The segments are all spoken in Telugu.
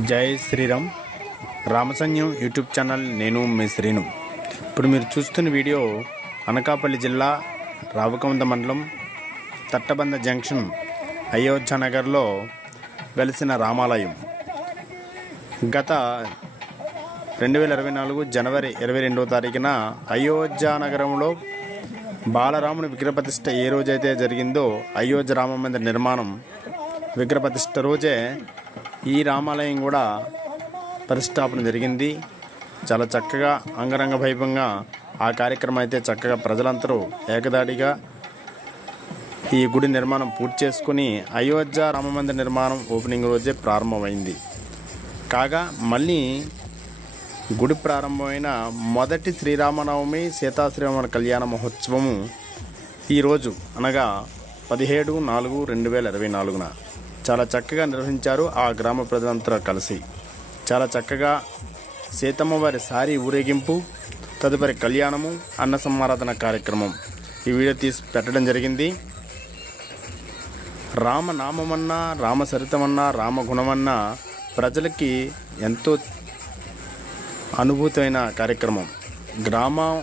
జై శ్రీరామ్ రామసంయం యూట్యూబ్ ఛానల్. నేను మీ శ్రీను. ఇప్పుడు మీరు చూస్తున్న వీడియో అనకాపల్లి జిల్లా రావకముంద మండలం తట్టబంద జంక్షన్ అయోధ్య నగర్లో వెలిసిన రామాలయం. గత 2024 జనవరి 22వ తారీఖున అయోధ్య నగరంలో బాలరాముని విగ్రహప్రతిష్ఠ ఏ రోజైతే జరిగిందో అయోధ్య రామ మందిర నిర్మాణం విగ్రహప్రతిష్ఠ రోజే ఈ రామాలయం కూడా ప్రతిష్టాపన జరిగింది. చాలా చక్కగా అంగరంగ వైభవంగా ఆ కార్యక్రమం అయితే చక్కగా ప్రజలందరూ ఏకదాడిగా ఈ గుడి నిర్మాణం పూర్తి చేసుకుని అయోధ్య రామమందిర నిర్మాణం ఓపెనింగ్ రోజే ప్రారంభమైంది. కాగా మళ్ళీ గుడి ప్రారంభమైన మొదటి శ్రీరామనవమి సీతాశ్రీరామ కళ్యాణ మహోత్సవము ఈరోజు అనగా 17/4/2024 చాలా చక్కగా నిర్వహించారు. ఆ గ్రామ ప్రజలంతా కలిసి చాలా చక్కగా సీతమ్మ వారి సారీ ఊరేగింపు, తదుపరి కళ్యాణము, అన్న సమారాధన కార్యక్రమం ఈ వీడియో తీసి పెట్టడం జరిగింది. రామనామమన్నా, రామచరితమన్నా, రామగుణమన్నా ప్రజలకి ఎంతో అనుభూతమైన కార్యక్రమం. గ్రామం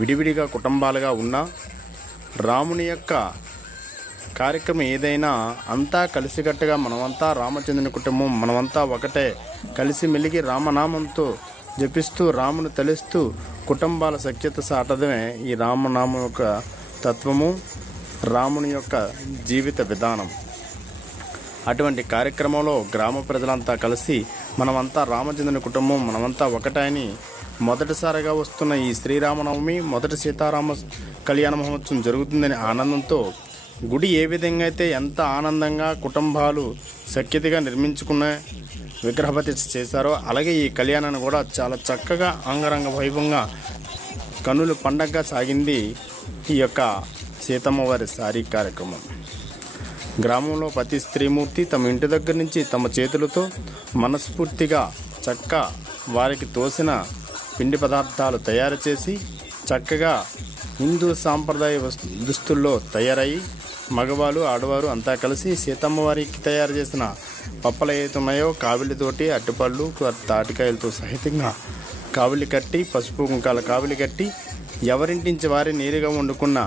విడివిడిగా కుటుంబాలుగా ఉన్న రాముని యొక్క కార్యక్రమం ఏదైనా అంతా కలిసికట్టుగా మనమంతా రామచంద్రుని కుటుంబం, మనమంతా ఒకటే కలిసి మెలిగి రామనామంతో జపిస్తూ రాముని తలుస్తూ కుటుంబాల సఖ్యత సాటమే ఈ రామనామం యొక్క తత్వము, రాముని యొక్క జీవిత విధానం. అటువంటి కార్యక్రమంలో గ్రామ ప్రజలంతా కలిసి మనమంతా రామచంద్రుని కుటుంబం, మనమంతా ఒకటే అని మొదటిసారిగా వస్తున్న ఈ శ్రీరామనవమి మొదటి సీతారామ కళ్యాణ మహోత్సవం జరుగుతుందని ఆనందంతో గుడి ఏ విధంగా అయితే ఎంత ఆనందంగా కుటుంబాలు సఖ్యతగా నిర్మించుకున్న విగ్రహప్రతిష్ఠ చేశారో అలాగే ఈ కళ్యాణాన్ని కూడా చాలా చక్కగా అంగరంగ వైభవంగా కన్నుల పండగగా సాగింది ఈ యొక్క సీతమ్మ వారి సారీ కార్యక్రమం. గ్రామంలో ప్రతి స్త్రీమూర్తి తమ ఇంటి దగ్గర నుంచి తమ చేతులతో మనస్ఫూర్తిగా వారికి తోసిన పిండి పదార్థాలు తయారు చేసి చక్కగా హిందూ సాంప్రదాయ దుస్తుల్లో తయారయ్యి మగవాళ్ళు ఆడవారు అంతా కలిసి సీతమ్మ వారికి తయారు చేసిన పప్పలు ఏవైతే ఉన్నాయో కావిలితోటి అట్టుపళ్ళు తాటికాయలతో సహితంగా కావిలి కట్టి పసుపు కుంకాల కావిలి కట్టి ఎవరింటించి వారి నేరుగా వండుకున్న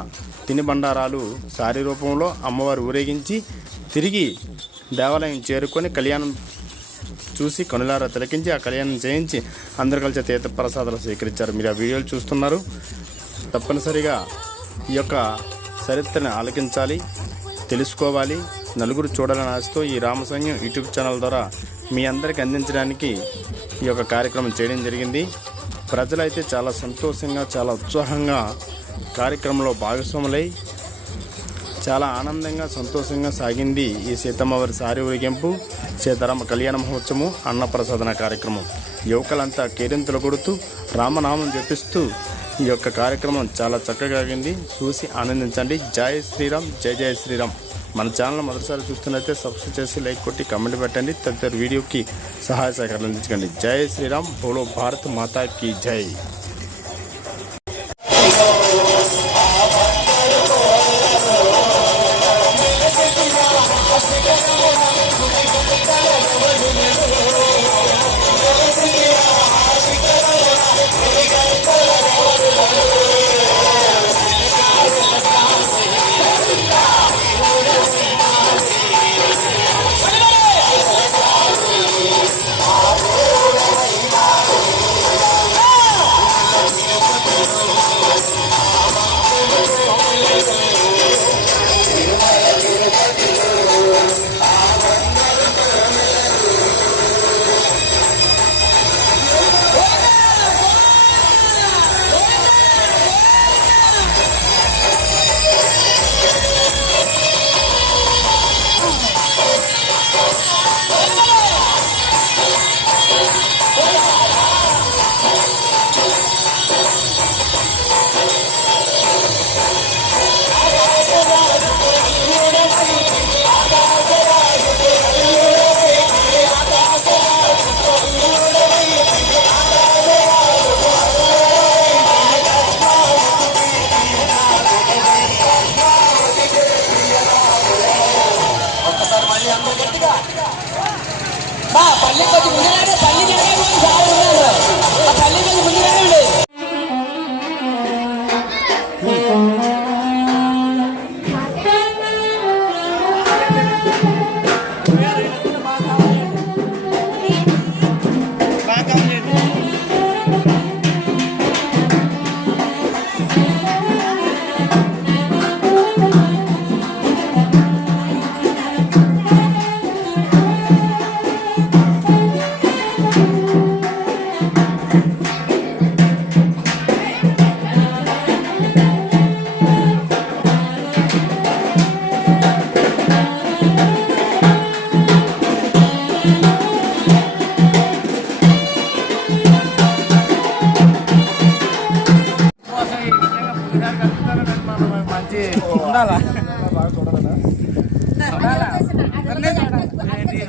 తిని బండారాలు సారీ రూపంలో అమ్మవారు ఊరేగించి తిరిగి దేవాలయం చేరుకొని కళ్యాణం చూసి కనులారా తిలకించి ఆ కళ్యాణం చేయించి అందరు కలిసి తీర్థ ప్రసాదాలు స్వీకరించారు. మీరు ఆ వీడియోలు చూస్తున్నారు. తప్పనిసరిగా ఈ యొక్క చరిత్రను ఆలకించాలి, తెలుసుకోవాలి, నలుగురు చూడాలని ఆశతో ఈ రామసంయం యూట్యూబ్ ఛానల్ ద్వారా మీ అందరికీ అందించడానికి ఈ యొక్క కార్యక్రమం చేయడం జరిగింది. ప్రజలైతే చాలా సంతోషంగా చాలా ఉత్సాహంగా కార్యక్రమంలో భాగస్వాములై చాలా ఆనందంగా సంతోషంగా సాగింది ఈ సీతమ్మ వారి సారీ ఊరేగింపు, సీతారామ కళ్యాణ మహోత్సవం, అన్నప్రసాదన కార్యక్రమం. యువకులంతా కేరింతలు కొడుతూ రామనామం జపిస్తూ ఈ యొక్క కార్యక్రమం చాలా చక్కగా సాగింది. చూసి ఆనందించండి. జై శ్రీరామ్, జై జై శ్రీరామ్. మన ఛానల్ మొదటిసారి చూస్తున్నట్లయితే సబ్స్క్రైబ్ చేసి లైక్ కొట్టి కామెంట్ పెట్టండి. తదితర వీడియోకి సహాయ సహకారాలు అందించండి. జై శ్రీరామ్. బోలో భారత్ మాతా కీ జై. పల్లి కొంచెం ముందు పల్లి పల్లి కొంచెం ముందు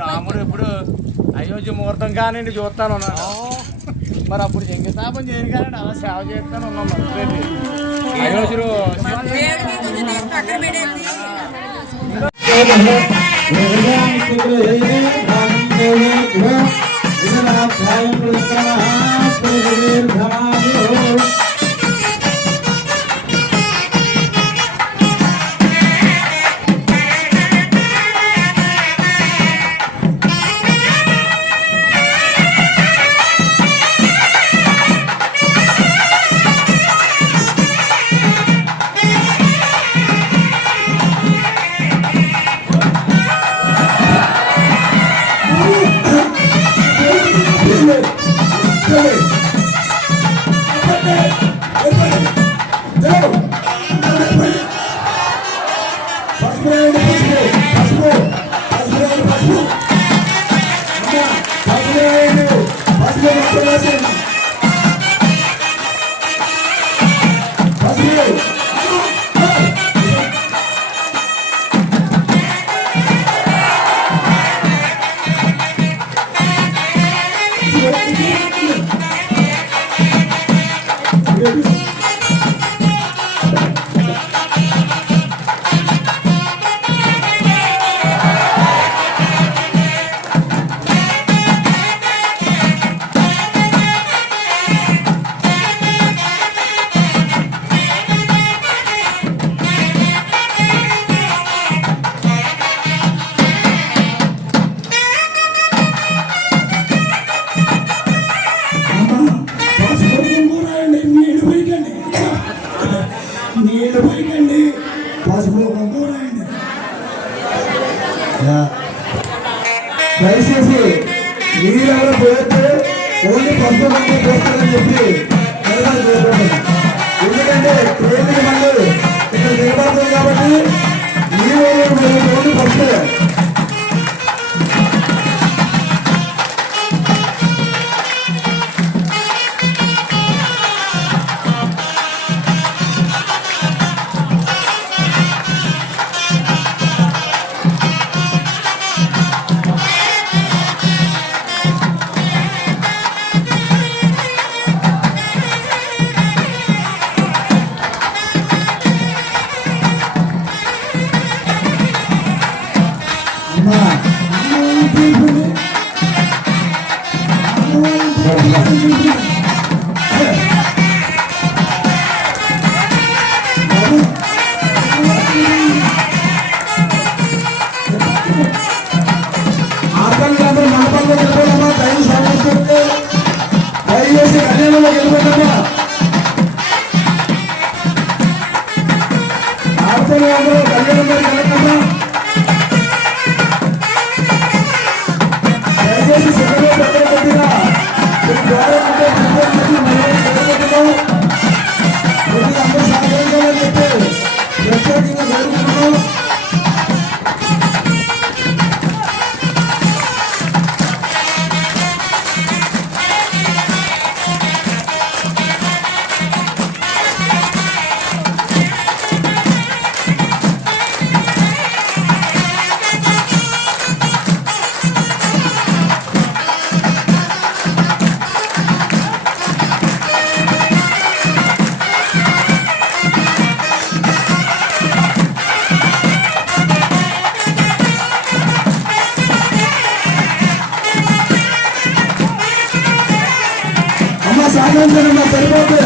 రాముడు ఇప్పుడు అయోధ్య ముహూర్తం కానివ్వండి చూస్తాను ఉన్నాను. మరి అప్పుడు శంకుస్థాపన చేయను కానీ అలా సేవ చేస్తాను ఉన్నాం. మరి అయోధ్యలో దయచేసి మీరెవరో పోతే ఓన్లీ పసుపు రంగు పోస్తారని చెప్పి ఎందుకంటే ట్రైన్కి మళ్ళీ ఇక్కడ దిగబడుతుంది కాబట్టి మీరు ఓన్లీ పసుపు దయచేసి కళ్యాణంలో వెళ్ళిపోతామా ఆడపిల్లలు అందరూ కళ్యాణంలో వెళ్ళకమ్మా దయచేసి సిద్ధంగా పెట్టడం కొద్దిగా అందరూ సహకరించాలని చెప్పి ప్రత్యేకంగా జరుగుతున్నాం. ఆనందంగా సరిపోతే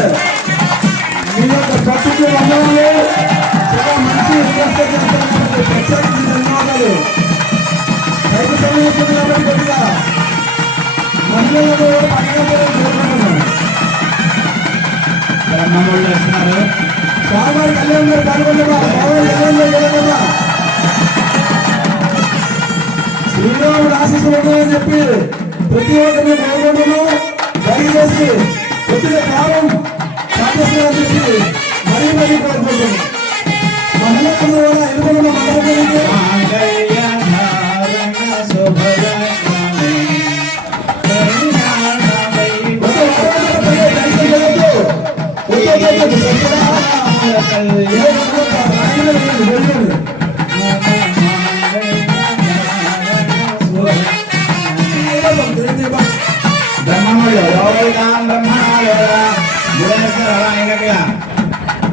మీ యొక్క భక్తికి వందనాలు. చాలా మంచి వ్యవస్థ చేస్తున్నారు. ప్రత్యేకించి ధన్యవాదాలు. రైతు సమయం కాబట్టి కొద్దిగా మహిళలకు పండుగ జరుపుకుంటున్నాం. బ్రహ్మముళ్ళు వేస్తున్నారు. స్వామివారి కళ్యాణ్ గారు పాల్గొంటున్నా. స్వామివారి కళ్యాణ్ గారు జరగకుండా శ్రీరాముడు ఆశిస్తున్నామని చెప్పి ప్రతి ఒక్కరిని పాల్గొంటున్నాం. దయచేసి కొద్దిగా కాలం సాధిస్తున్నారని చెప్పి మరీ మరీ కోరుకుంటున్నాం. మహిళలందరూ కూడా ఎన్నుకున్న మండలం బ్రహ్మములు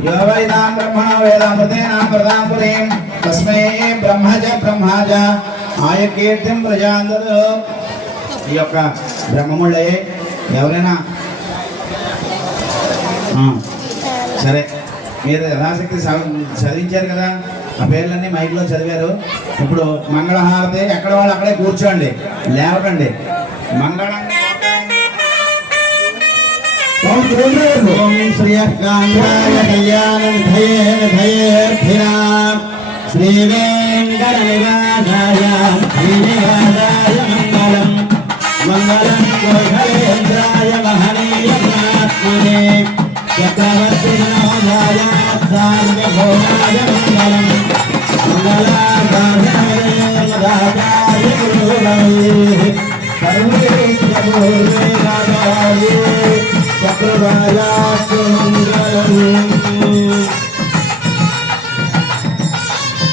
యోవైతాం బ్రహ్మణ వేదామృతేనాం ప్రదాం పురీం తస్మై బ్రహ్మజ ఆయకీర్తిం ప్రజాందరు. ఈ యొక్క బ్రహ్మముళ్ళే ఎవరైనా సరే మీరు యథాశక్తి చదివించారు కదా, ఆ పేర్లన్నీ మైక్లో చదివారు. ఇప్పుడు మంగళహారతి ఎక్కడ వాళ్ళు అక్కడే కూర్చోండి, లేవకండి. మంగళం ఓం శ్రీయకాంతాయ కళ్యాణనిధయేర్థినాం శ్రీ వెంకటనివాసాయ శ్రీనివాసాయ మంగళం. మంగళం కోశలేంద్రాయ మహనీయ మహాత్మనే చక్రవర్తి మనోజాయ సార్వభౌమాయ మంగళం. మంగళాకాశరాజాయ గురువే సర్వేశ్వరే రాజాయ చక్రరాజాస్తు మంగళం.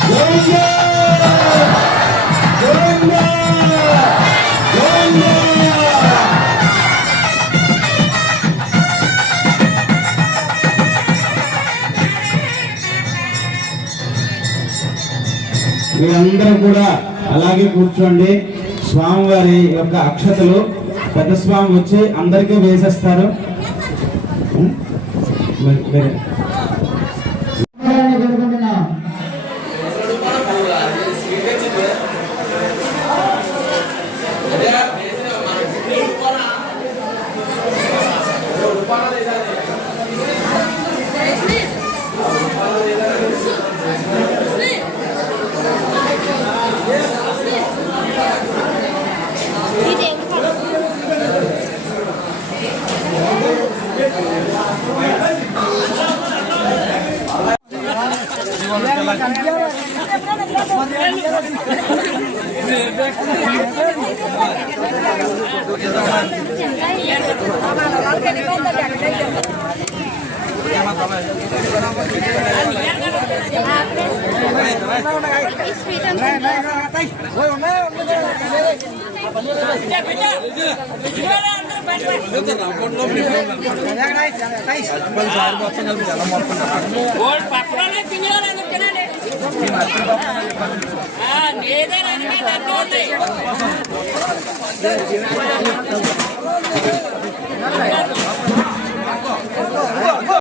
గోవిందా గోవిందా గోవిందా. మీరందరూ కూడా అలాగే కూర్చోండి. స్వామివారి యొక్క అక్షతలు పెద్ద స్వామి వచ్చి అందరికీ వేసేస్తారు.